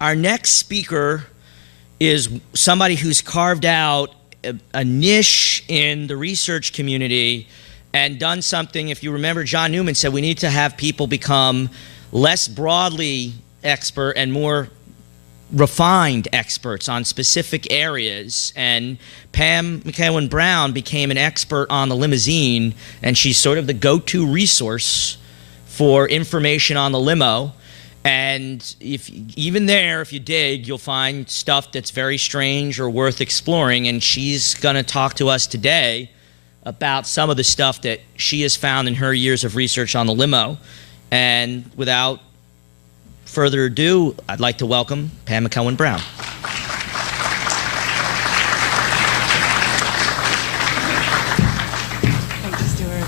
our next speaker is somebody who's carved out a niche in the research community and done something. If you remember, John Newman said we need to have people become less broadly expert and more refined experts on specific areas, and Pam McEwen-Brown became an expert on the limousine, and she's sort of the go-to resource for information on the limo. And if you dig, you'll find stuff that's very strange or worth exploring, and she's going to talk to us today about some of the stuff that she has found in her years of research on the limo. And without further ado, I'd like to welcome Pam McEwen-Brown. Thank you, Stuart.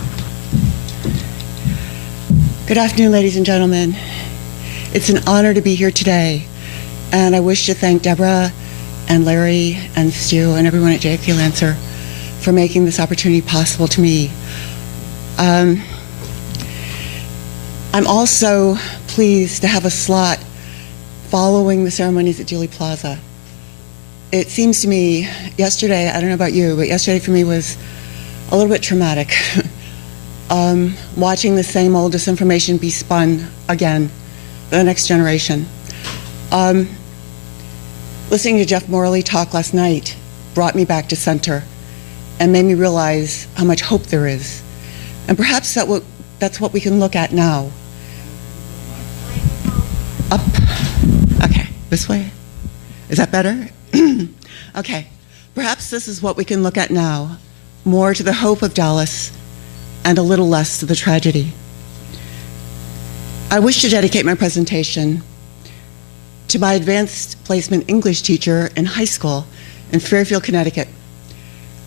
Good afternoon, ladies and gentlemen. It's an honor to be here today, and I wish to thank Deborah and Larry and Stu and everyone at JFK Lancer for making this opportunity possible to me. I'm also pleased to have a slot following the ceremonies at Dealey Plaza. It seems to me, yesterday, I don't know about you, but yesterday for me was a little bit traumatic. Watching the same old disinformation be spun again, the next generation. Listening to Jeff Morley talk last night brought me back to center and made me realize how much hope there is. And perhaps that's what we can look at now. Up. Okay, this way. Is that better? Okay. Perhaps this is what we can look at now, more to the hope of Dallas and a little less to the tragedy. I wish to dedicate my presentation to my advanced placement English teacher in high school in Fairfield, Connecticut.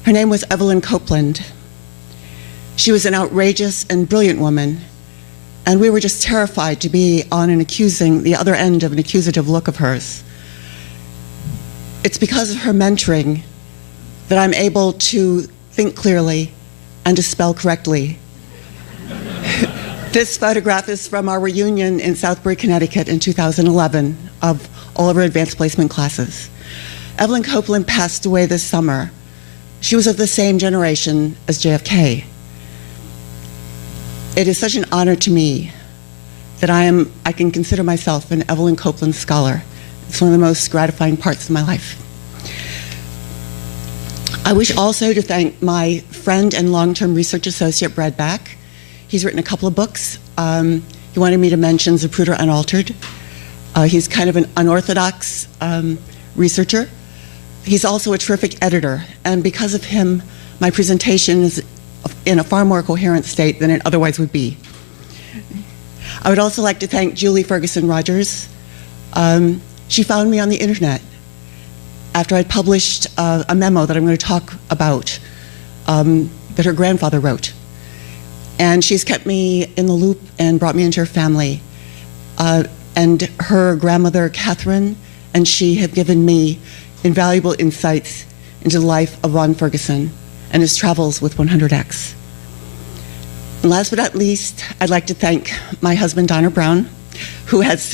Her name was Evelyn Copeland. She was an outrageous and brilliant woman, and we were just terrified to be on the other end of an accusative look of hers. It's because of her mentoring that I'm able to think clearly and to spell correctly. This photograph is from our reunion in Southbury, Connecticut in 2011 of all of our advanced placement classes. Evelyn Copeland passed away this summer. She was of the same generation as JFK. It is such an honor to me that I can consider myself an Evelyn Copeland scholar. It's one of the most gratifying parts of my life. I wish also to thank my friend and long-term research associate, Brad Back. He's written a couple of books. He wanted me to mention Zapruder Unaltered. He's kind of an unorthodox researcher. He's also a terrific editor, and because of him, my presentation is in a far more coherent state than it otherwise would be. I would also like to thank Julie Ferguson Rogers. She found me on the internet after I'd published a memo that I'm going to talk about that her grandfather wrote. And she's kept me in the loop and brought me into her family. And her grandmother, Catherine, and she have given me invaluable insights into the life of Ron Ferguson and his travels with 100X. And last but not least, I'd like to thank my husband, Donner Brown, who has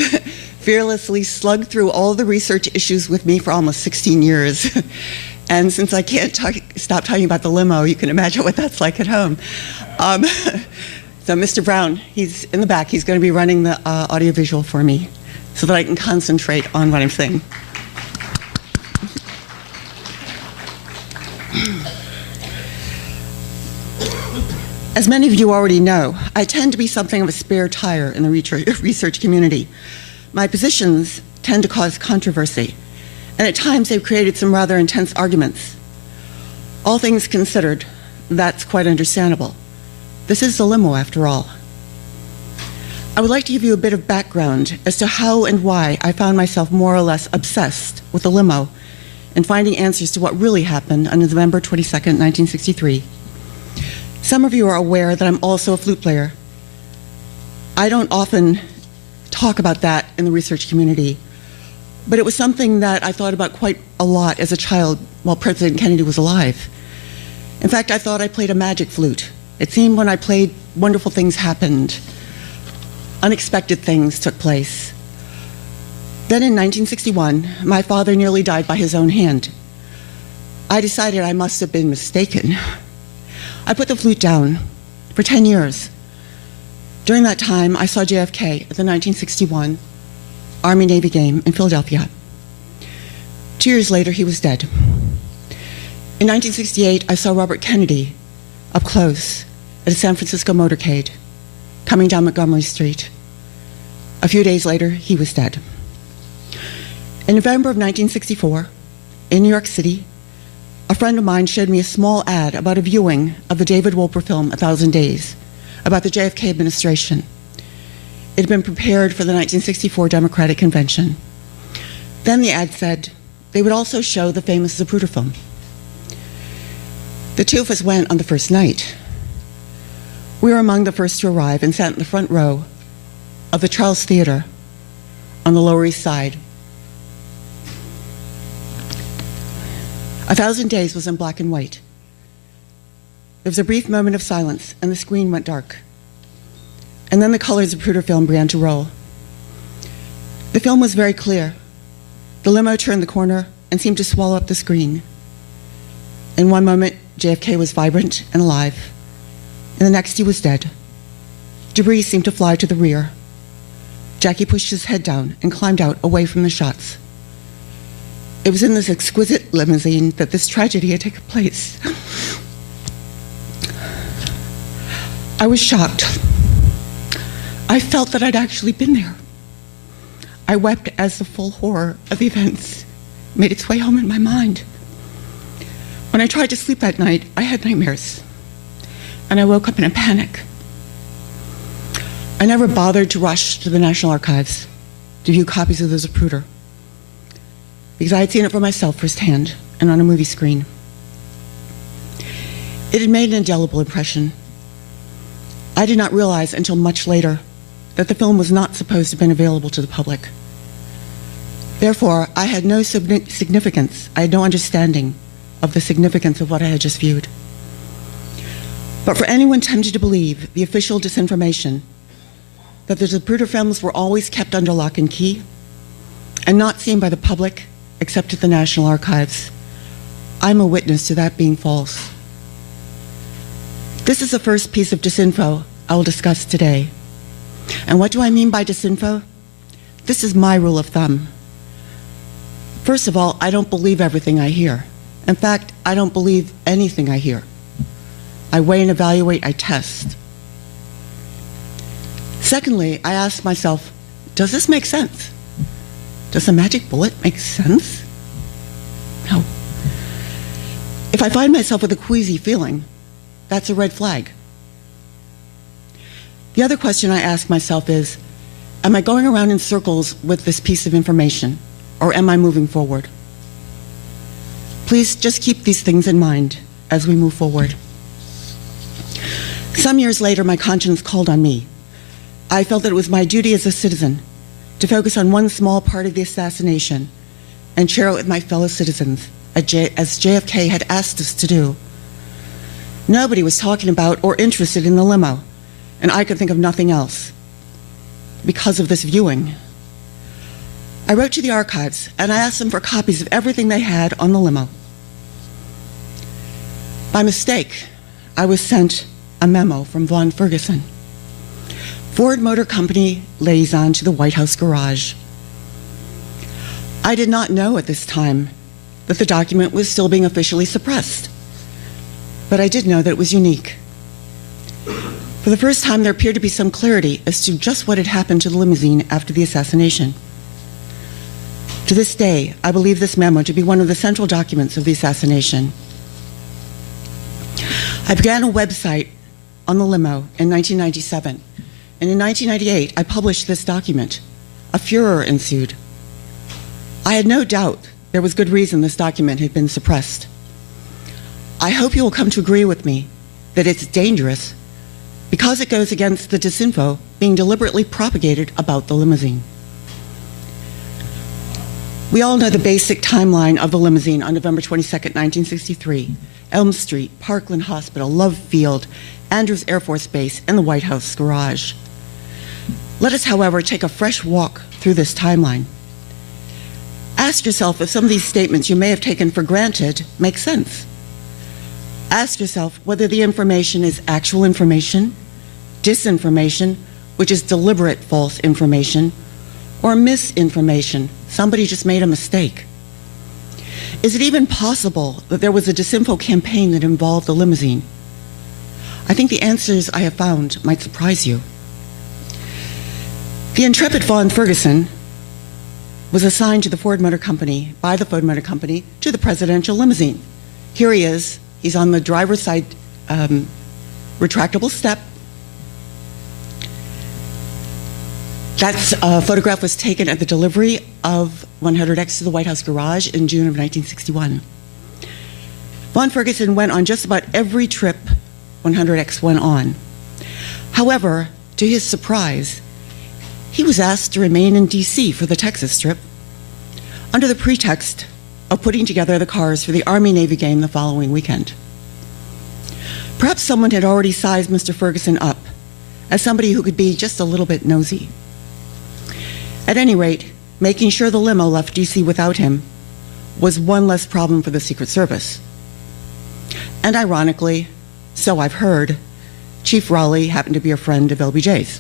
fearlessly slugged through all the research issues with me for almost 16 years. And since I can't stop talking about the limo, you can imagine what that's like at home. So Mr. Brown, he's in the back. He's going to be running the audiovisual for me so that I can concentrate on what I'm saying. As many of you already know, I tend to be something of a spare tire in the research community. My positions tend to cause controversy, and at times they've created some rather intense arguments. All things considered, that's quite understandable. This is the limo, after all. I would like to give you a bit of background as to how and why I found myself more or less obsessed with the limo and finding answers to what really happened on November 22nd, 1963. Some of you are aware that I'm also a flute player. I don't often talk about that in the research community, but it was something that I thought about quite a lot as a child while President Kennedy was alive. In fact, I thought I played a magic flute. It seemed when I played, wonderful things happened. Unexpected things took place. Then in 1961, my father nearly died by his own hand. I decided I must have been mistaken. I put the flute down for 10 years. During that time, I saw JFK at the 1961 Army-Navy game in Philadelphia. 2 years later, he was dead. In 1968, I saw Robert Kennedy up close at a San Francisco motorcade coming down Montgomery Street. A few days later, he was dead. In November of 1964, in New York City, a friend of mine showed me a small ad about a viewing of the David Wolper film, 1,000 Days, about the JFK administration. It had been prepared for the 1964 Democratic Convention. Then the ad said they would also show the famous Zapruder film. The two of us went on the first night. We were among the first to arrive and sat in the front row of the Charles Theater on the Lower East Side. 1,000 Days was in black and white. There was a brief moment of silence, and the screen went dark. And then the colored Zapruder film began to roll. The film was very clear. The limo turned the corner and seemed to swallow up the screen. In one moment, JFK was vibrant and alive. In the next, he was dead. Debris seemed to fly to the rear. Jackie pushed his head down and climbed out away from the shots. It was in this exquisite limousine that this tragedy had taken place. I was shocked. I felt that I'd actually been there. I wept as the full horror of the events made its way home in my mind. When I tried to sleep that night, I had nightmares, and I woke up in a panic. I never bothered to rush to the National Archives to view copies of the Zapruder, because I had seen it for myself firsthand and on a movie screen. It had made an indelible impression. I did not realize until much later that the film was not supposed to have been available to the public. Therefore, I had no significance, I had no understanding of the significance of what I had just viewed. But for anyone tempted to believe the official disinformation that the Zapruder films were always kept under lock and key and not seen by the public except at the National Archives, I'm a witness to that being false. This is the first piece of disinfo I will discuss today. And what do I mean by disinfo? This is my rule of thumb. First of all, I don't believe everything I hear. In fact, I don't believe anything I hear. I weigh and evaluate, I test. Secondly, I ask myself, does this make sense? Does the magic bullet make sense? No. If I find myself with a queasy feeling, that's a red flag. The other question I ask myself is, am I going around in circles with this piece of information, or am I moving forward? Please just keep these things in mind as we move forward. Some years later, my conscience called on me. I felt that it was my duty as a citizen to focus on one small part of the assassination and share it with my fellow citizens, as JFK had asked us to do. Nobody was talking about or interested in the limo, and I could think of nothing else because of this viewing. I wrote to the archives, and I asked them for copies of everything they had on the limo. By mistake, I was sent a memo from Vaughn Ferguson, Ford Motor Company liaison to the White House garage. I did not know at this time that the document was still being officially suppressed, but I did know that it was unique. For the first time, there appeared to be some clarity as to just what had happened to the limousine after the assassination. To this day, I believe this memo to be one of the central documents of the assassination. I began a website on the limo in 1997, and in 1998, I published this document. A furor ensued. I had no doubt there was good reason this document had been suppressed. I hope you will come to agree with me that it's dangerous because it goes against the disinfo being deliberately propagated about the limousine. We all know the basic timeline of the limousine on November 22nd, 1963. Elm Street, Parkland Hospital, Love Field, Andrews Air Force Base, and the White House garage. Let us, however, take a fresh walk through this timeline. Ask yourself if some of these statements you may have taken for granted make sense. Ask yourself whether the information is actual information, disinformation, which is deliberate false information, or misinformation. Somebody just made a mistake. Is it even possible that there was a disinfo campaign that involved the limousine? I think the answers I have found might surprise you. The intrepid Vaughn Ferguson was assigned to the Ford Motor Company, by the Ford Motor Company, to the presidential limousine. Here he is. He's on the driver's side retractable step. That photograph was taken at the delivery of 100X to the White House garage in June of 1961. Vaughn Ferguson went on just about every trip 100X went on. However, to his surprise, he was asked to remain in D.C. for the Texas trip under the pretext of putting together the cars for the Army-Navy game the following weekend. Perhaps someone had already sized Mr. Ferguson up as somebody who could be just a little bit nosy. At any rate, making sure the limo left D.C. without him was one less problem for the Secret Service. And ironically, so I've heard, Chief Raleigh happened to be a friend of LBJ's.